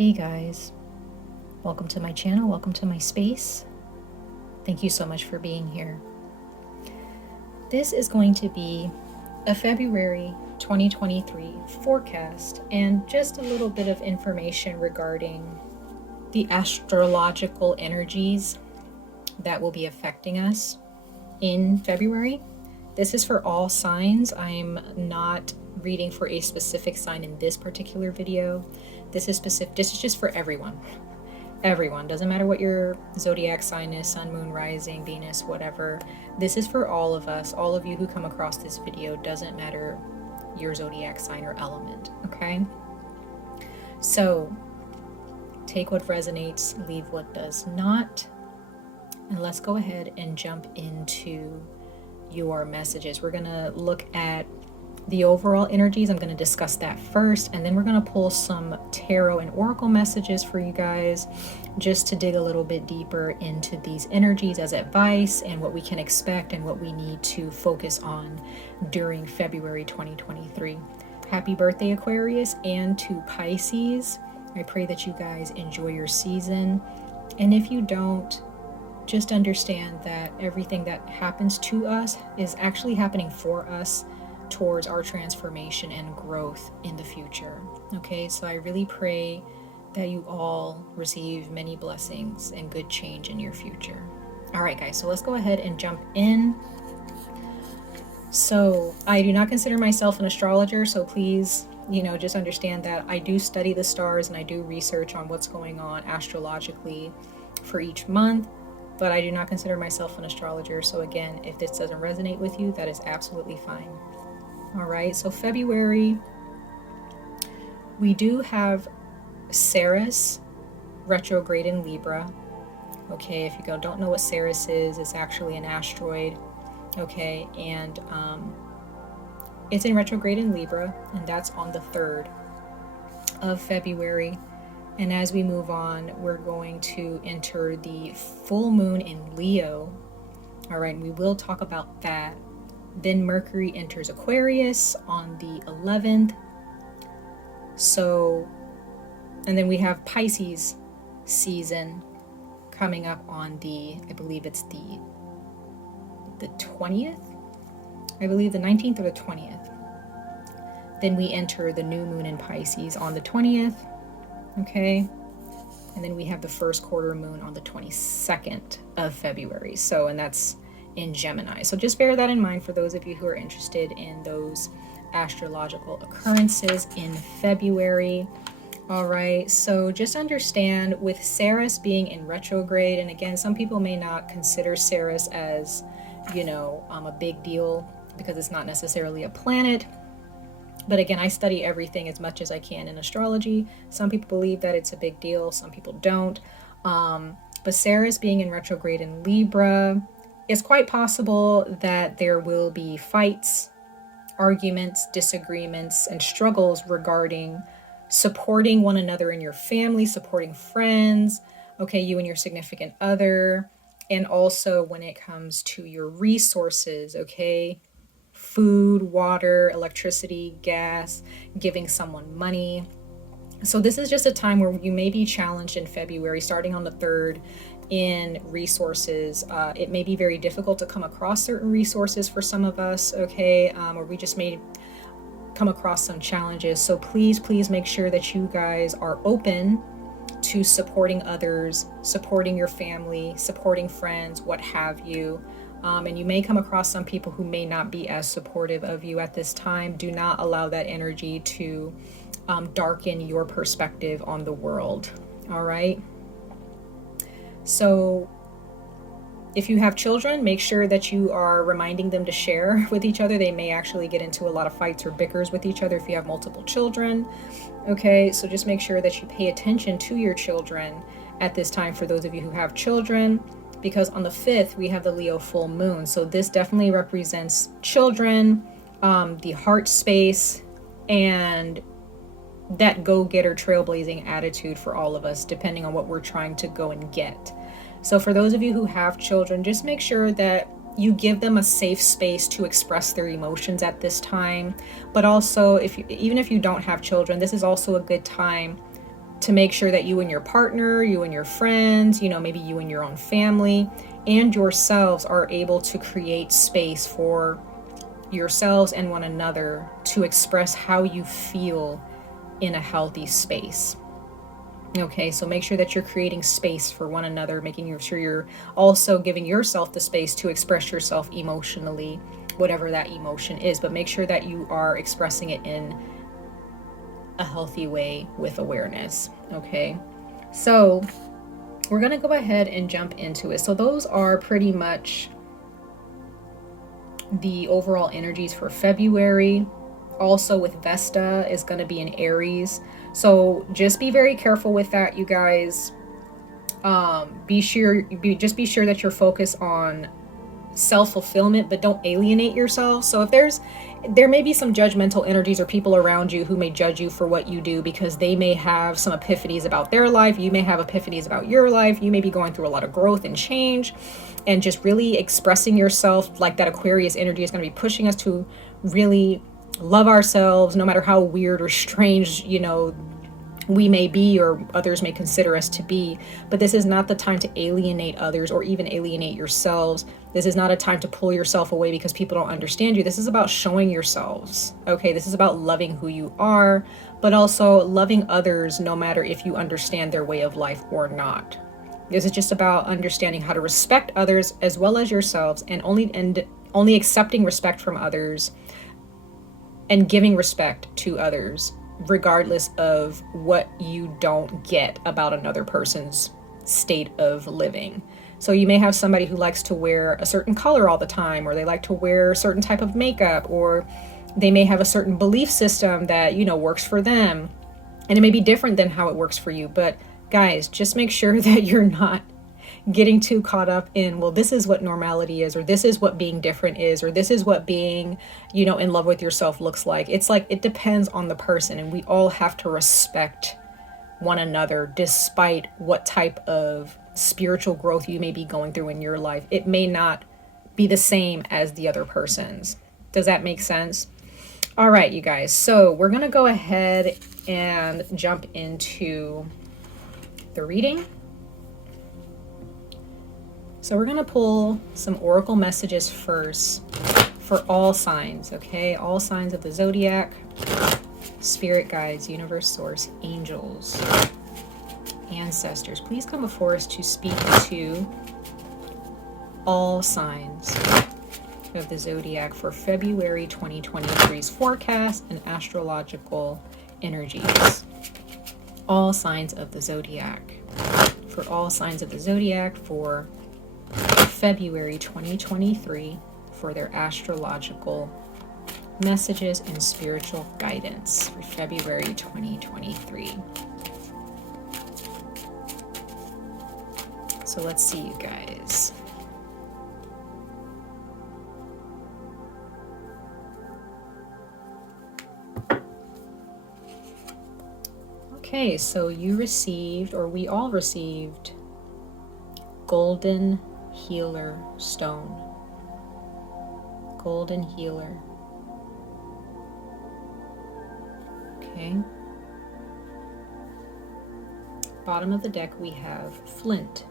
Hey guys, welcome to my channel, welcome to my space. Thank you so much for being here. This is going to be a February 2023 forecast and just a little bit of information regarding the astrological energies that will be affecting us in February. This is for all signs. I'm not reading for a specific sign in this particular video. This is just for everyone. Everyone, doesn't matter what your zodiac sign is, sun, moon, rising, Venus, whatever. This is for all of us, all of you who come across this video, doesn't matter your zodiac sign or element, okay? So take what resonates, leave what does not. And let's go ahead and jump into your messages. We're gonna look at the overall energies. I'm going to discuss that first, and then we're going to pull some tarot and oracle messages for you guys just to dig a little bit deeper into these energies as advice and what we can expect and what we need to focus on during February 2023. Happy birthday, Aquarius, and to Pisces. I pray that you guys enjoy your season, and if you don't, just understand that everything that happens to us is actually happening for us towards our transformation and growth in the future. Okay, so I really pray that you all receive many blessings and good change in your future. All right, guys, so let's go ahead and jump in. So I do not consider myself an astrologer, so please, just understand that I do study the stars and I do research on what's going on astrologically for each month, but I do not consider myself an astrologer. So again, if this doesn't resonate with you, that is absolutely fine. All right, so February, we do have Ceres retrograde in Libra. Okay, if you don't know what Ceres is, it's actually an asteroid. Okay, and it's in retrograde in Libra, and that's on the 3rd of February. And as we move on, we're going to enter the full moon in Leo. All right, and we will talk about that. Then Mercury enters Aquarius on the 11th. So, and then we have Pisces season coming up on I believe it's the 20th. I believe the 19th or the 20th. Then we enter the new moon in Pisces on the 20th. Okay. And then we have the first quarter moon on the 22nd of February. So, and that's in Gemini. So just bear that in mind for those of you who are interested in those astrological occurrences in February. All right, so just understand with Ceres being in retrograde, and again, some people may not consider Ceres as, a big deal because it's not necessarily a planet. But again, I study everything as much as I can in astrology. Some people believe that it's a big deal, some people don't. But Ceres being in retrograde in Libra, it's quite possible that there will be fights, arguments, disagreements, and struggles regarding supporting one another in your family, supporting friends, okay, you and your significant other, and also when it comes to your resources, okay, food, water, electricity, gas, giving someone money. So this is just a time where you may be challenged in February, starting on the 3rd, in resources. It may be very difficult to come across certain resources for some of us, okay, or we just may come across some challenges. So please make sure that you guys are open to supporting others, supporting your family, supporting friends, what have you. And you may come across some people who may not be as supportive of you at this time. Do not allow that energy to darken your perspective on the world. All right. So if you have children, make sure that you are reminding them to share with each other. They may actually get into a lot of fights or bickers with each other if you have multiple children. Okay, so just make sure that you pay attention to your children at this time for those of you who have children, because on the 5th, we have the Leo full moon. So this definitely represents children, the heart space, and that go-getter trailblazing attitude for all of us, depending on what we're trying to go and get. So for those of you who have children, just make sure that you give them a safe space to express their emotions at this time. But also, even if you don't have children, this is also a good time to make sure that you and your partner, you and your friends, maybe you and your own family and yourselves are able to create space for yourselves and one another to express how you feel in a healthy space. Okay, so make sure that you're creating space for one another, making sure you're also giving yourself the space to express yourself emotionally, whatever that emotion is, but make sure that you are expressing it in a healthy way with awareness. Okay, so we're going to go ahead and jump into it. So those are pretty much the overall energies for February. Also with Vesta is going to be in Aries. So just be very careful with that, you guys. Be sure that you're focused on self-fulfillment, but don't alienate yourself. So if there may be some judgmental energies or people around you who may judge you for what you do because they may have some epiphanies about their life. You may have epiphanies about your life. You may be going through a lot of growth and change and just really expressing yourself. Like that Aquarius energy is going to be pushing us to really love ourselves, no matter how weird or strange, we may be or others may consider us to be. But this is not the time to alienate others or even alienate yourselves. This is not a time to pull yourself away because people don't understand you. This is about showing yourselves. Okay, this is about loving who you are, but also loving others no matter if you understand their way of life or not. This is just about understanding how to respect others as well as yourselves, and only accepting respect from others and giving respect to others, regardless of what you don't get about another person's state of living. So you may have somebody who likes to wear a certain color all the time, or they like to wear a certain type of makeup, or they may have a certain belief system that, works for them. And it may be different than how it works for you. But guys, just make sure that you're not getting too caught up in, well, this is what normality is, or this is what being different is, or this is what being, in love with yourself looks like. It's like, it depends on the person, and we all have to respect one another despite what type of spiritual growth you may be going through in your life. It may not be the same as the other person's. Does that make sense? All right, you guys. So we're going to go ahead and jump into the reading. So we're going to pull some oracle messages first for all signs, okay? All signs of the zodiac, spirit guides, universe source, angels, ancestors. Please come before us to speak to all signs of the zodiac for February 2023's forecast and astrological energies. All signs of the zodiac. For all signs of the zodiac for February 2023 for their astrological messages and spiritual guidance for February 2023. So let's see, you guys. Okay, so you received, or we all received, Golden Healer Stone. Golden Healer. Okay. Bottom of the deck we have Flint.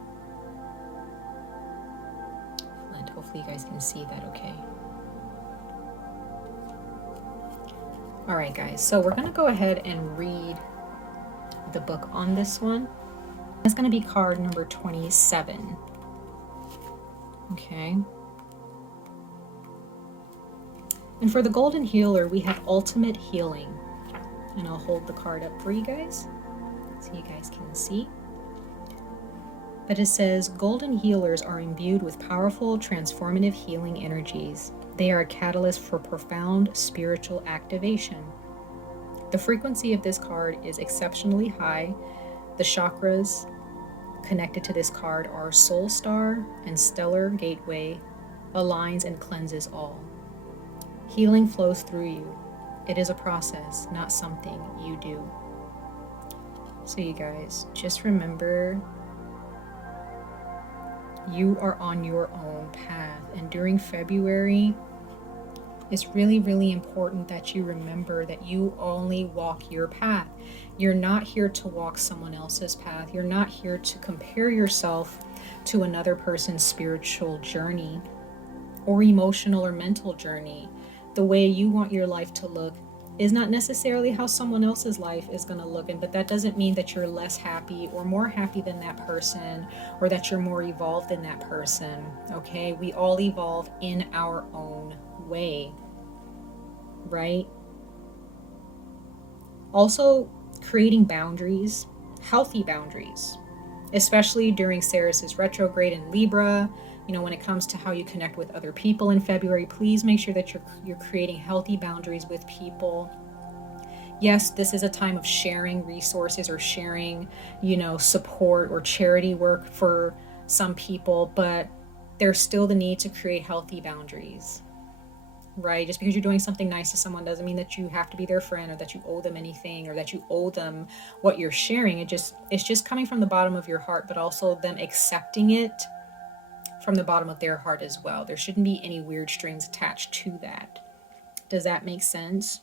Flint. Hopefully you guys can see that okay. Alright guys, so we're going to go ahead and read the book on this one. It's going to be card number 27. Okay. And for the Golden Healer, we have Ultimate Healing. And I'll hold the card up for you guys so you guys can see. But it says, Golden Healers are imbued with powerful, transformative healing energies. They are a catalyst for profound spiritual activation. The frequency of this card is exceptionally high. The chakras connected to this card are Soul Star and Stellar Gateway, aligns and cleanses all. Healing flows through you. It is a process, not something you do. So you guys, just remember, you are on your own path. And during February, It's really, really important that you remember that you only walk your path. You're not here to walk someone else's path. You're not here to compare yourself to another person's spiritual journey or emotional or mental journey. The way you want your life to look is not necessarily how someone else's life is going to look. But that doesn't mean that you're less happy or more happy than that person, or that you're more evolved than that person. Okay? We all evolve in our own way, right? Also, creating boundaries, healthy boundaries, especially during Ceres's retrograde in Libra. When it comes to how you connect with other people in February, please make sure that you're creating healthy boundaries with people. Yes, this is a time of sharing resources or sharing, support or charity work for some people, but there's still the need to create healthy boundaries, right? Just because you're doing something nice to someone doesn't mean that you have to be their friend, or that you owe them anything, or that you owe them what you're sharing. It's just coming from the bottom of your heart, but also them accepting it from the bottom of their heart as well. There shouldn't be any weird strings attached to that. Does that make sense?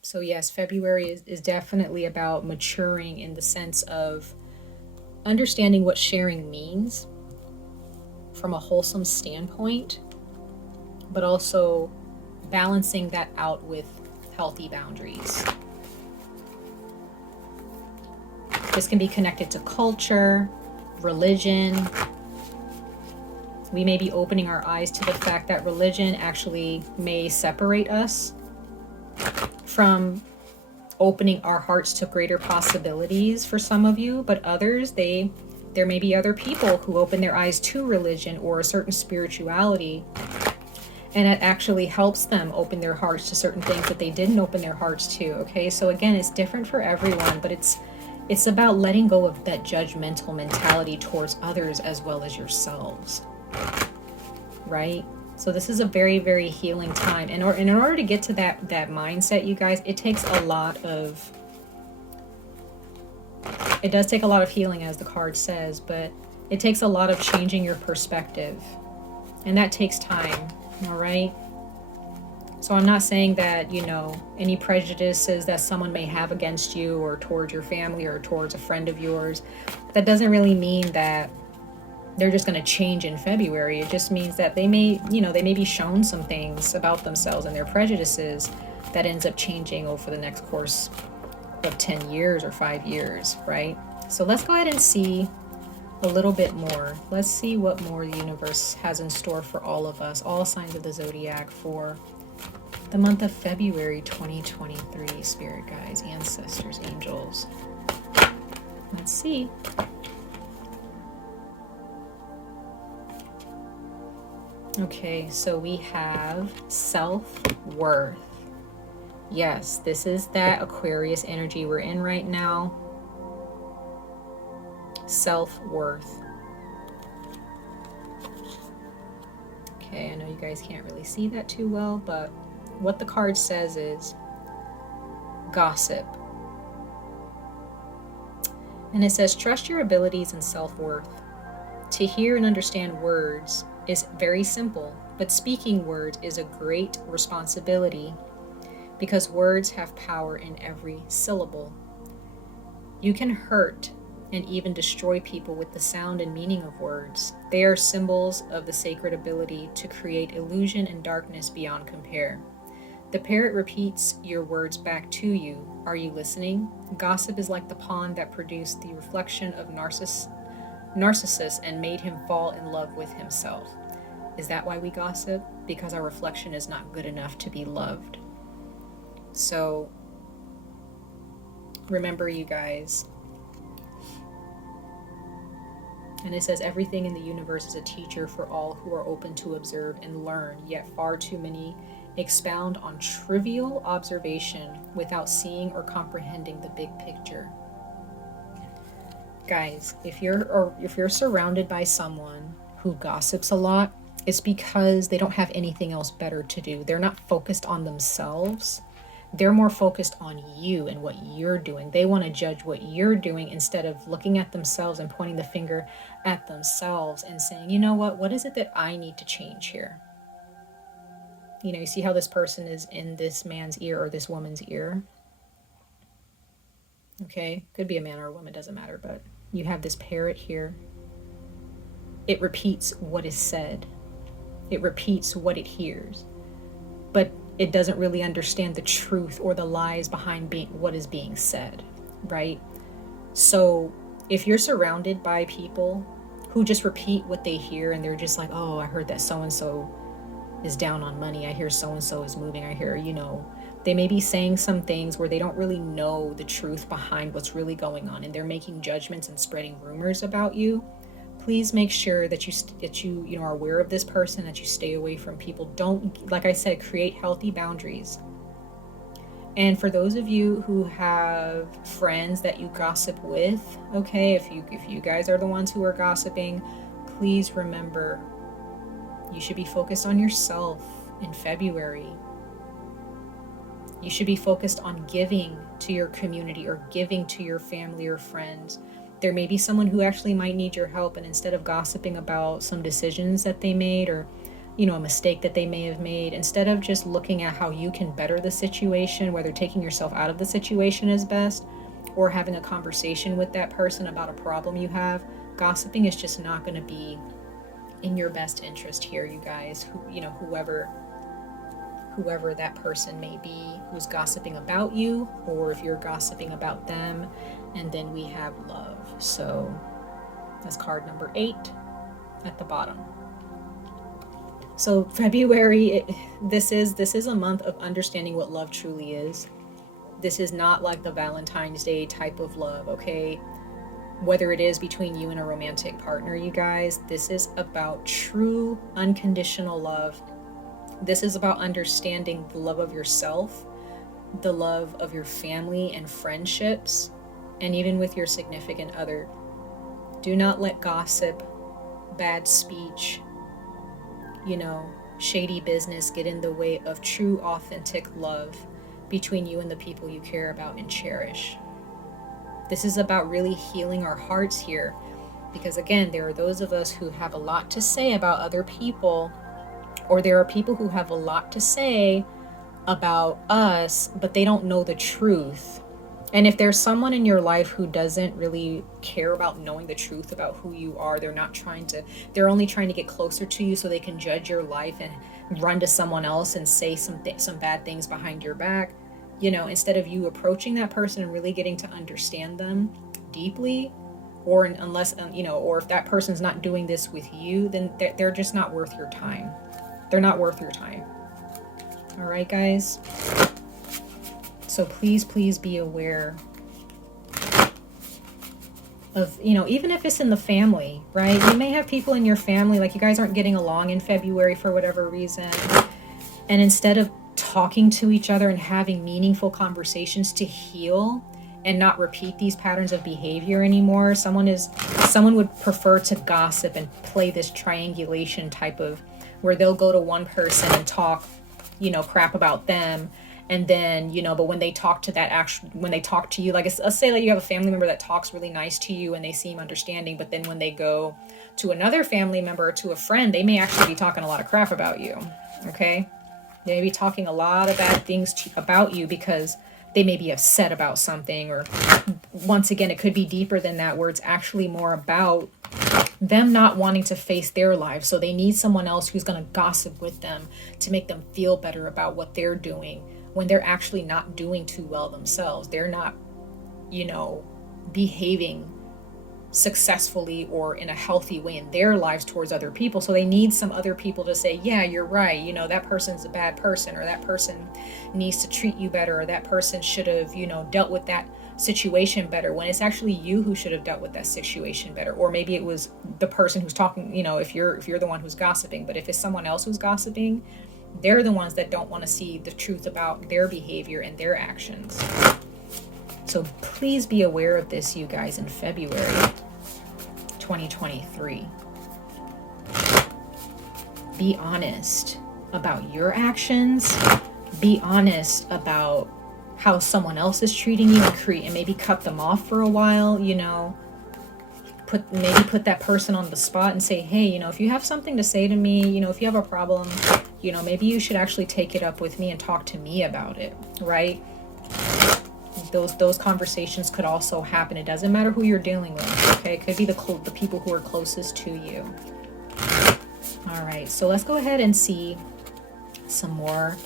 So yes, February is definitely about maturing in the sense of understanding what sharing means from a wholesome standpoint, but also balancing that out with healthy boundaries. This can be connected to culture, religion. We may be opening our eyes to the fact that religion actually may separate us from opening our hearts to greater possibilities for some of you, but others, there may be other people who open their eyes to religion or a certain spirituality, and it actually helps them open their hearts to certain things that they didn't open their hearts to. Okay, so again, it's different for everyone, but it's about letting go of that judgmental mentality towards others as well as yourselves, right? So this is a very, very healing time. And in order to get to that mindset, you guys, it does take a lot of healing, as the card says, but it takes a lot of changing your perspective. And that takes time, all right? So I'm not saying that, any prejudices that someone may have against you or towards your family or towards a friend of yours, that doesn't really mean that they're just going to change in February. It just means that they may be shown some things about themselves and their prejudices that ends up changing over the next course of 10 years or 5 years, right? So let's go ahead and see a little bit more. Let's see what more the universe has in store for all of us, all signs of the zodiac, for the month of February 2023, spirit guides, ancestors, angels. Let's see. Okay, so we have self-worth. Yes, this is that Aquarius energy we're in right now. Self-worth. Okay, I know you guys can't really see that too well, but what the card says is gossip. And it says, trust your abilities and self-worth. To hear and understand words is very simple, but speaking words is a great responsibility, because words have power in every syllable. You can hurt and even destroy people with the sound and meaning of words. They are symbols of the sacred ability to create illusion and darkness beyond compare. The parrot repeats your words back to you. Are you listening? Gossip is like the pond that produced the reflection of Narcissus and made him fall in love with himself. Is that why we gossip? Because our reflection is not good enough to be loved. So remember, you guys. And it says, everything in the universe is a teacher for all who are open to observe and learn, yet far too many expound on trivial observation without seeing or comprehending the big picture. Guys, if you're surrounded by someone who gossips a lot, it's because they don't have anything else better to do. They're not focused on themselves. They're more focused on you and what you're doing. They want to judge what you're doing instead of looking at themselves and pointing the finger at themselves and saying, you know what is it that I need to change here? You know, you see how this person is in this man's ear or this woman's ear? Okay, could be a man or a woman, doesn't matter, but you have this parrot here. It repeats what is said. It repeats what it hears. But it doesn't really understand the truth or the lies behind what is being said, right? So if you're surrounded by people who just repeat what they hear and they're just like, oh, I heard that so-and-so is down on money. I hear so-and-so is moving. I hear, you know, they may be saying some things where they don't really know the truth behind what's really going on, and they're making judgments and spreading rumors about you. Please make sure that you are aware of this person, that you stay away from people. Don't, like I said, create healthy boundaries. And for those of you who have friends that you gossip with, okay, if you guys are the ones who are gossiping, please remember you should be focused on yourself in February. You should be focused on giving to your community or giving to your family or friends. There may be someone who actually might need your help, and instead of gossiping about some decisions that they made or, you know, a mistake that they may have made, instead of just looking at how you can better the situation, whether taking yourself out of the situation is best or having a conversation with that person about a problem you have, gossiping is just not going to be in your best interest here, you guys. Whoever that person may be who's gossiping about you, or if you're gossiping about them. And then we have love. So that's card number 8 at the bottom. So February, this is a month of understanding what love truly is. This is not like the Valentine's Day type of love, okay? Whether it is between you and a romantic partner, you guys, this is about true unconditional love. This is about understanding the love of yourself, the love of your family and friendships, and even with your significant other. Do not let gossip, bad speech, shady business get in the way of true, authentic love between you and the people you care about and cherish. This is about really healing our hearts here, because again, there are those of us who have a lot to say about other people, or there are people who have a lot to say about us, but they don't know the truth. And if there's someone in your life who doesn't really care about knowing the truth about who you are, they're only trying to get closer to you so they can judge your life and run to someone else and say some bad things behind your back, instead of you approaching that person and really getting to understand them deeply, or if that person's not doing this with you, then they're just not worth your time. They're not worth your time. All right, guys? So please be aware of, even if it's in the family, right? You may have people in your family, like you guys aren't getting along in February for whatever reason. And instead of talking to each other and having meaningful conversations to heal and not repeat these patterns of behavior anymore, someone would prefer to gossip and play this triangulation type of, where they'll go to one person and talk, crap about them. And then, but when they talk to you, like let's say that you have a family member that talks really nice to you and they seem understanding, but then when they go to another family member or to a friend, they may actually be talking a lot of crap about you, okay? They may be talking a lot of bad things about you because they may be upset about something, or once again, it could be deeper than that, where it's actually more about them not wanting to face their lives. So they need someone else who's going to gossip with them to make them feel better about what they're doing, when they're actually not doing too well themselves. They're not, behaving successfully or in a healthy way in their lives towards other people. So they need some other people to say, yeah, you're right. That person's a bad person, or that person needs to treat you better, or that person should have, dealt with that situation better, when it's actually you who should have dealt with that situation better. Or maybe it was the person who's talking, if you're the one who's gossiping. But if it's someone else who's gossiping, they're the ones that don't want to see the truth about their behavior and their actions. So please be aware of this, you guys, in February 2023. Be honest about your actions. Be honest about how someone else is treating you, and maybe cut them off for a while, you know. Maybe put that person on the spot and say, hey, you know, if you have something to say to me, you know, if you have a problem, you know, maybe you should actually take it up with me and talk to me about it, right? Those conversations could also happen. It doesn't matter who you're dealing with, okay? It could be the people who are closest to you. All right, so let's go ahead and see some more,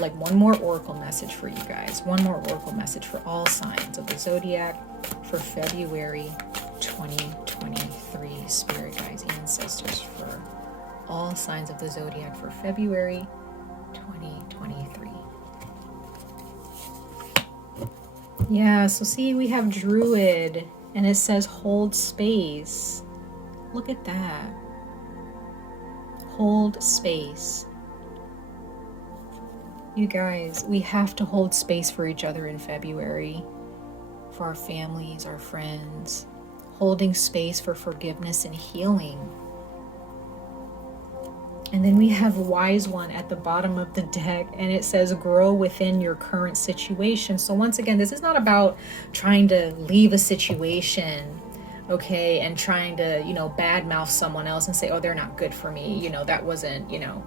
like one more oracle message for you guys. One more oracle message for all signs of the zodiac for February 2023. Spirit guides, ancestors, for all signs of the zodiac for February 2023. Yeah, so see, we have Druid, and it says hold space. Look at that. Hold space. You guys, we have to hold space for each other in February, for our families, our friends, holding space for forgiveness and healing. And then we have Wise One at the bottom of the deck, and it says grow within your current situation. So once again, this is not about trying to leave a situation, okay, and trying to, you know, badmouth someone else and say, oh, they're not good for me, you know, that wasn't, you know.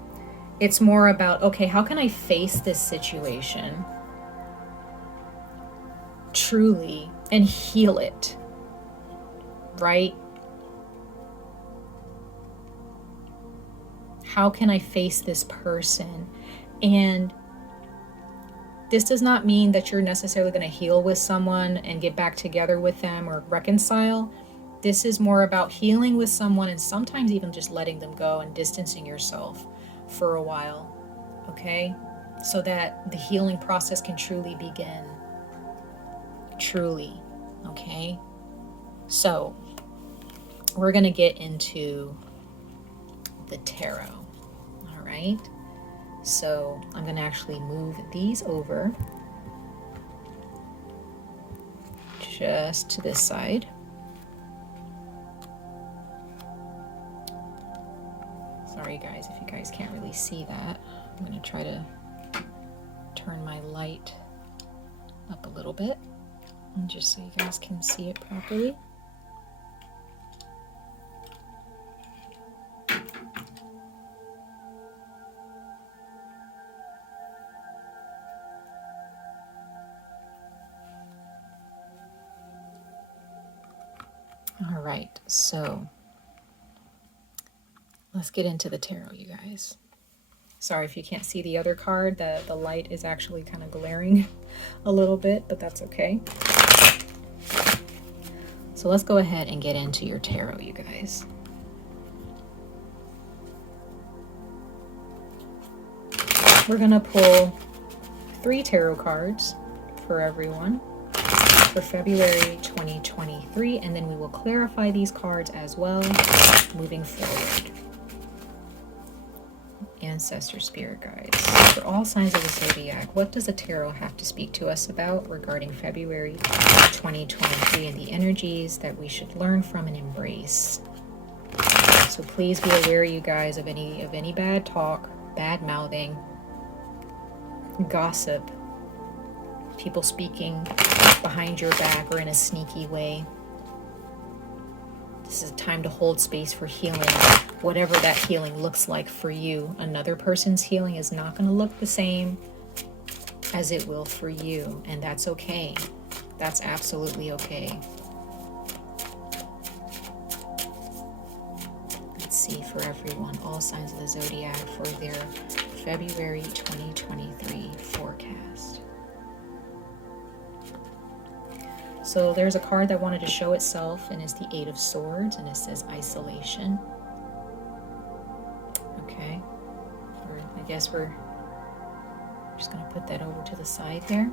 It's more about, okay, how can I face this situation truly and heal it, right? How can I face this person? And this does not mean that you're necessarily going to heal with someone and get back together with them or reconcile. This is more about healing with someone and sometimes even just letting them go and distancing yourself for a while, okay? So that the healing process can truly begin. Truly, okay? So we're going to get into the tarot, all right? So I'm going to actually move these over just to this side. Sorry guys, if you guys can't really see that. I'm going to try to turn my light up a little bit, and just so you guys can see it properly. All right, so let's get into the tarot, you guys. Sorry if you can't see the other card. The light is actually kind of glaring a little bit, but that's okay. So let's go ahead and get into your tarot, you guys. We're gonna pull 3 tarot cards for everyone for February 2023, and then we will clarify these cards as well moving forward. Ancestor, spirit guides, for all signs of the zodiac, what does the tarot have to speak to us about regarding February 2023 and the energies that we should learn from and embrace? So please be aware, you guys, of any bad talk, bad mouthing, gossip, people speaking behind your back or in a sneaky way. This is a time to hold space for healing, whatever that healing looks like for you. Another person's healing is not going to look the same as it will for you, and that's okay. That's absolutely okay. Let's see for everyone, all signs of the zodiac for their February 2023 forecast. So there's a card that wanted to show itself, and it's the 8 of Swords, and it says isolation. Okay, I guess we're just going to put that over to the side there.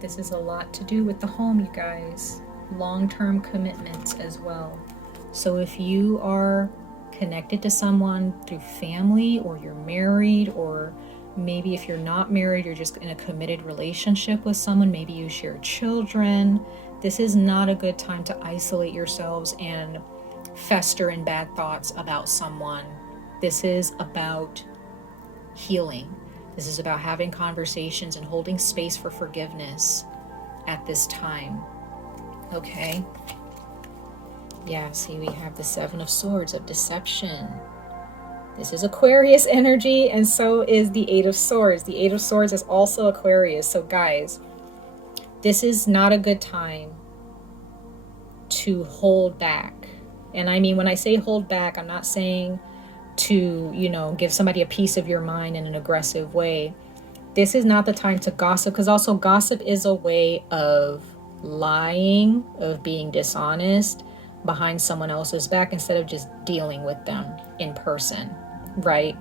This is a lot to do with the home, you guys. Long-term commitments as well. So if you are connected to someone through family, or you're married, or maybe if you're not married, you're just in a committed relationship with someone, maybe you share children, this is not a good time to isolate yourselves and fester in bad thoughts about someone. This is about healing. This is about having conversations and holding space for forgiveness at this time. Okay? Yeah, see, we have the Seven of Swords of deception. This is Aquarius energy, and so is the Eight of Swords. The Eight of Swords is also Aquarius. So guys, this is not a good time to hold back. And I mean, when I say hold back, I'm not saying to, you know, give somebody a piece of your mind in an aggressive way. This is not the time to gossip, because also gossip is a way of lying, of being dishonest behind someone else's back instead of just dealing with them in person, right?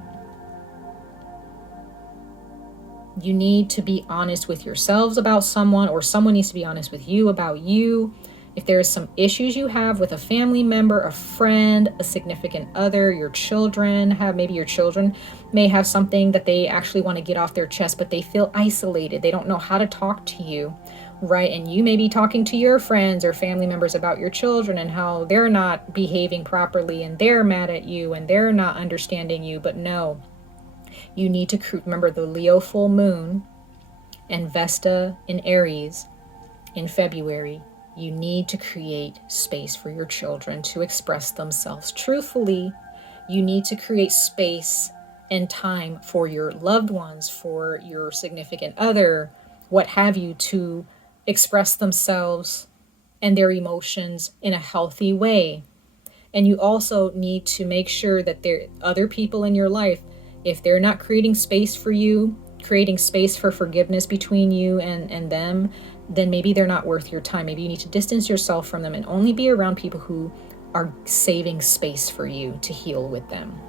You need to be honest with yourselves about someone, or someone needs to be honest with you about you. If there's some issues you have with a family member, a friend, a significant other, your children maybe your children may have something that they actually want to get off their chest, but they feel isolated. They don't know how to talk to you, right? And you may be talking to your friends or family members about your children and how they're not behaving properly and they're mad at you and they're not understanding you. But no, you need to remember the Leo full moon and Vesta in Aries in February. You need to create space for your children to express themselves truthfully. You need to create space and time for your loved ones, for your significant other, what have you, to express themselves and their emotions in a healthy way. And you also need to make sure that there are other people in your life, if they're not creating space for you, creating space for forgiveness between you and them, then maybe they're not worth your time. Maybe you need to distance yourself from them and only be around people who are saving space for you to heal with them.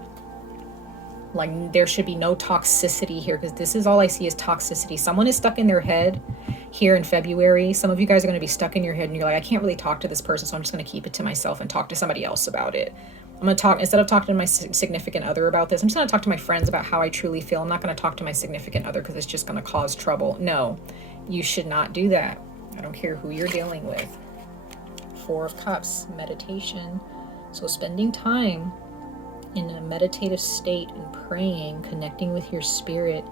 Like, there should be no toxicity here, because this is all I see is toxicity. Someone is stuck in their head here in February. Some of you guys are going to be stuck in your head and you're like, I can't really talk to this person, so I'm just going to keep it to myself and talk to somebody else about it. I'm going to talk, instead of talking to my significant other about this, I'm just going to talk to my friends about how I truly feel. I'm not going to talk to my significant other because it's just going to cause trouble. No, you should not do that. I don't care who you're dealing with. Four of Cups, meditation. So spending time in a meditative state and praying, connecting with your spirit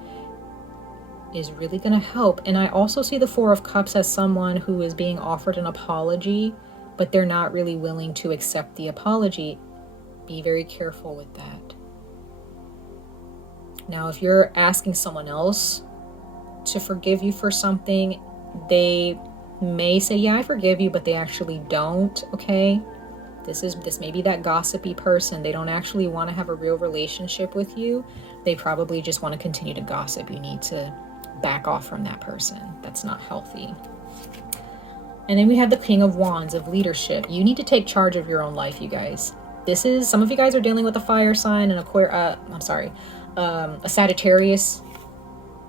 is really going to help. And I also see the Four of Cups as someone who is being offered an apology, but they're not really willing to accept the apology. Be very careful with that. Now, if you're asking someone else to forgive you for something, they may say, yeah, I forgive you, but they actually don't, okay? This may be that gossipy person. They don't actually want to have a real relationship with you. They probably just want to continue to gossip. You need to back off from that person. That's not healthy. And then we have the King of Wands of leadership. You need to take charge of your own life, you guys. This is, some of you guys are dealing with a fire sign and a Sagittarius,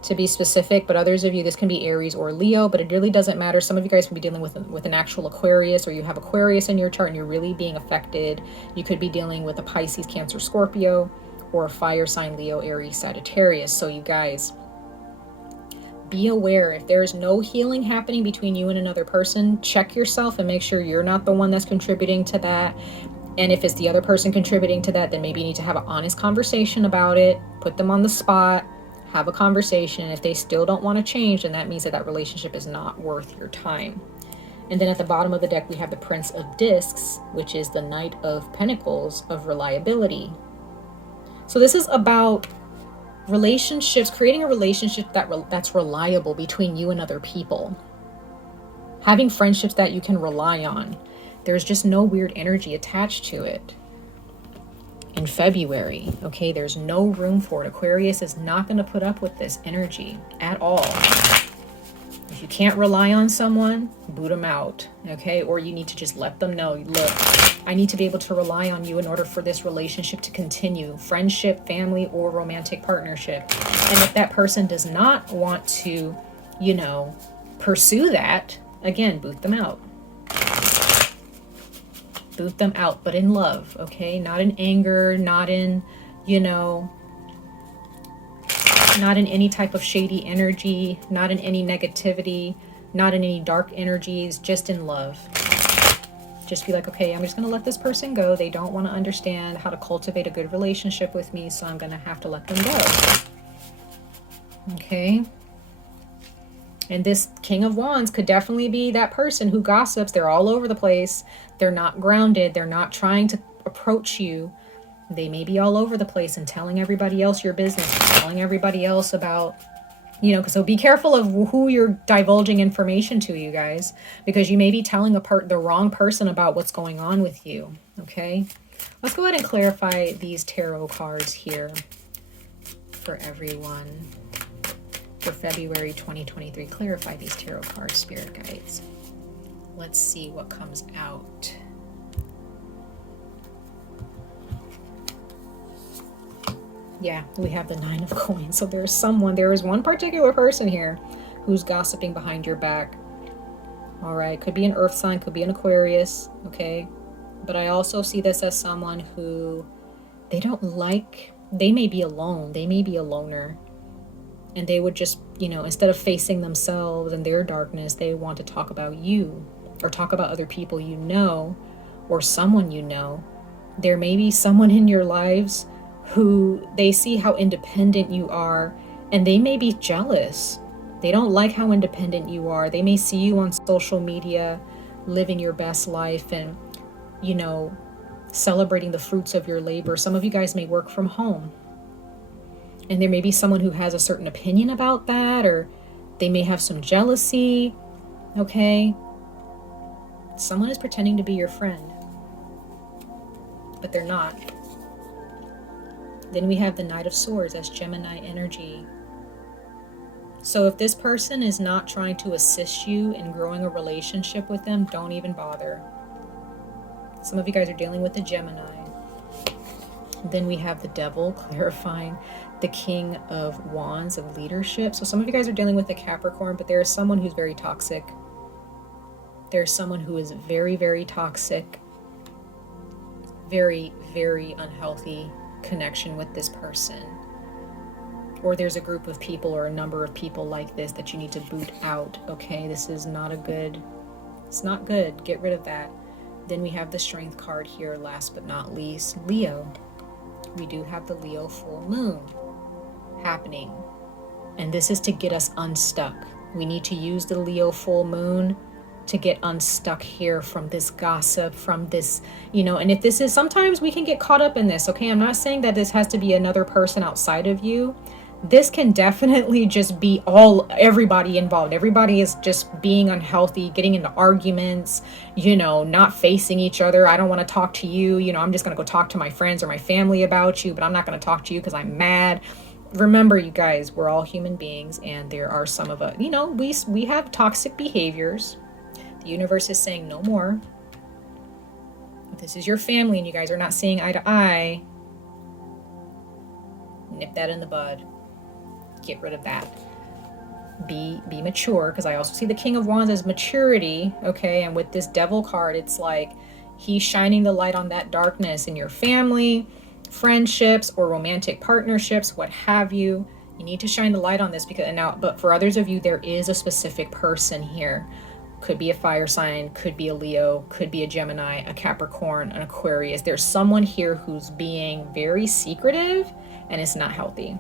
to be specific, but others of you, this can be Aries or Leo, but it really doesn't matter. Some of you guys can be dealing with an actual Aquarius, or you have Aquarius in your chart and you're really being affected. You could be dealing with a Pisces, Cancer, Scorpio, or a fire sign, Leo, Aries, Sagittarius. So you guys, be aware. If there is no healing happening between you and another person, check yourself and make sure you're not the one that's contributing to that. And if it's the other person contributing to that, then maybe you need to have an honest conversation about it, put them on the spot, have a conversation. If they still don't want to change, then that means that that relationship is not worth your time. And then at the bottom of the deck, we have the Prince of Discs, which is the Knight of Pentacles of reliability. So this is about relationships, creating a relationship that's reliable between you and other people. Having friendships that you can rely on. There's just no weird energy attached to it. In February, okay, there's no room for it. Aquarius is not going to put up with this energy at all. If you can't rely on someone, boot them out, okay? Or you need to just let them know, look, I need to be able to rely on you in order for this relationship to continue, friendship, family, or romantic partnership. And if that person does not want to, pursue that, again, boot them out. Boot them out, but in love, okay? Not in anger, not in, not in any type of shady energy, not in any negativity, not in any dark energies, just in love. Just be like, okay, I'm just going to let this person go. They don't want to understand how to cultivate a good relationship with me, so I'm going to have to let them go. Okay. And this King of Wands could definitely be that person who gossips. They're all over the place. They're not grounded. They're not trying to approach you. They may be all over the place and telling everybody else your business, telling everybody else about, so be careful of who you're divulging information to, you guys, because you may be telling the wrong person about what's going on with you. Okay. Let's go ahead and clarify these tarot cards here for everyone. For February 2023, clarify these tarot cards, spirit guides. Let's see what comes out. Yeah, we have the 9 of coins. So there is one particular person here who's gossiping behind your back. All right, could be an earth sign, could be an Aquarius, okay? But I also see this as someone who they may be alone, they may be a loner. And they would just, instead of facing themselves and their darkness, they want to talk about you or talk about other people or someone. There may be someone in your lives who they see how independent you are and they may be jealous. They don't like how independent you are. They may see you on social media living your best life and, celebrating the fruits of your labor. Some of you guys may work from home. And there may be someone who has a certain opinion about that, or they may have some jealousy, okay? Someone is pretending to be your friend, but they're not. Then we have the Knight of Swords as Gemini energy. So if this person is not trying to assist you in growing a relationship with them, don't even bother. Some of you guys are dealing with the Gemini. Then we have the Devil, clarifying the King of Wands of leadership. So some of you guys are dealing with a Capricorn, but there is someone who's very toxic. There's someone who is very, very toxic. Very, very unhealthy connection with this person. Or there's a group of people or a number of people like this that you need to boot out. Okay, this is not it's not good. Get rid of that. Then we have the Strength card here, last but not least, Leo. We do have the Leo full moon happening. And this is to get us unstuck. We need to use the Leo full moon to get unstuck here from this gossip, from this, and if this is, sometimes we can get caught up in this, okay? I'm not saying that this has to be another person outside of you. This can definitely just be everybody involved. Everybody is just being unhealthy, getting into arguments, not facing each other. I don't want to talk to you. I'm just going to go talk to my friends or my family about you, but I'm not going to talk to you because I'm mad. Remember, you guys, we're all human beings, and there are some of us, we have toxic behaviors. The universe is saying no more. If this is your family and you guys are not seeing eye to eye, nip that in the bud. Get rid of that. Be mature, because I also see the King of Wands as maturity, okay? And with this Devil card, it's like he's shining the light on that darkness in your family, friendships, or romantic partnerships, what have you. You need to shine the light on this but for others of you, there is a specific person here. Could be a fire sign, could be a Leo, could be a Gemini, a Capricorn, an Aquarius. There's someone here who's being very secretive and it's not healthy.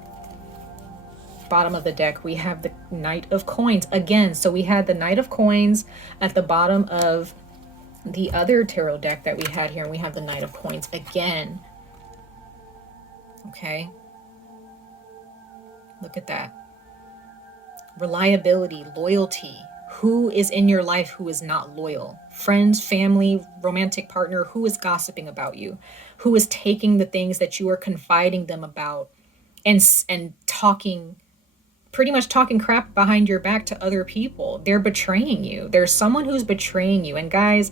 Bottom of the deck, we have the Knight of Coins again. So we had the Knight of Coins at the bottom of the other tarot deck that we had here, and we have the Knight of Coins again. Okay. Look at that. Reliability, loyalty. Who is in your life who is not loyal? Friends, family, romantic partner, who is gossiping about you? Who is taking the things that you are confiding them about and pretty much talking crap behind your back to other people? They're betraying you. There's someone who's betraying you. And guys,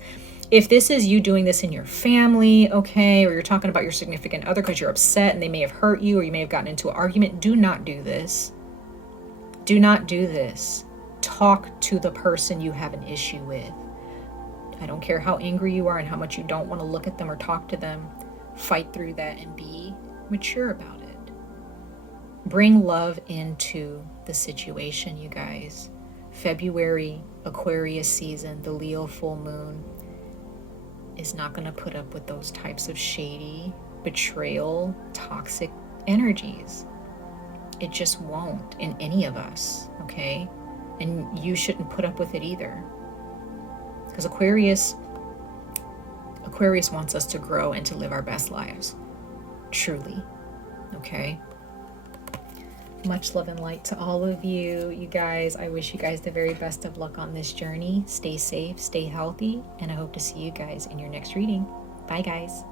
if this is you doing this in your family, okay, or you're talking about your significant other because you're upset and they may have hurt you or you may have gotten into an argument, do not do this. Do not do this. Talk to the person you have an issue with. I don't care how angry you are and how much you don't want to look at them or talk to them. Fight through that and be mature about it. Bring love into the situation, you guys. February, Aquarius season, the Leo full moon. is not going to put up with those types of shady, betrayal, toxic energies. It just won't in any of us, okay? And you shouldn't put up with it either. Because Aquarius wants us to grow and to live our best lives. Truly. Okay? Much love and light to all of you. You guys, I wish you guys the very best of luck on this journey. Stay safe, stay healthy, and I hope to see you guys in your next reading. Bye, guys.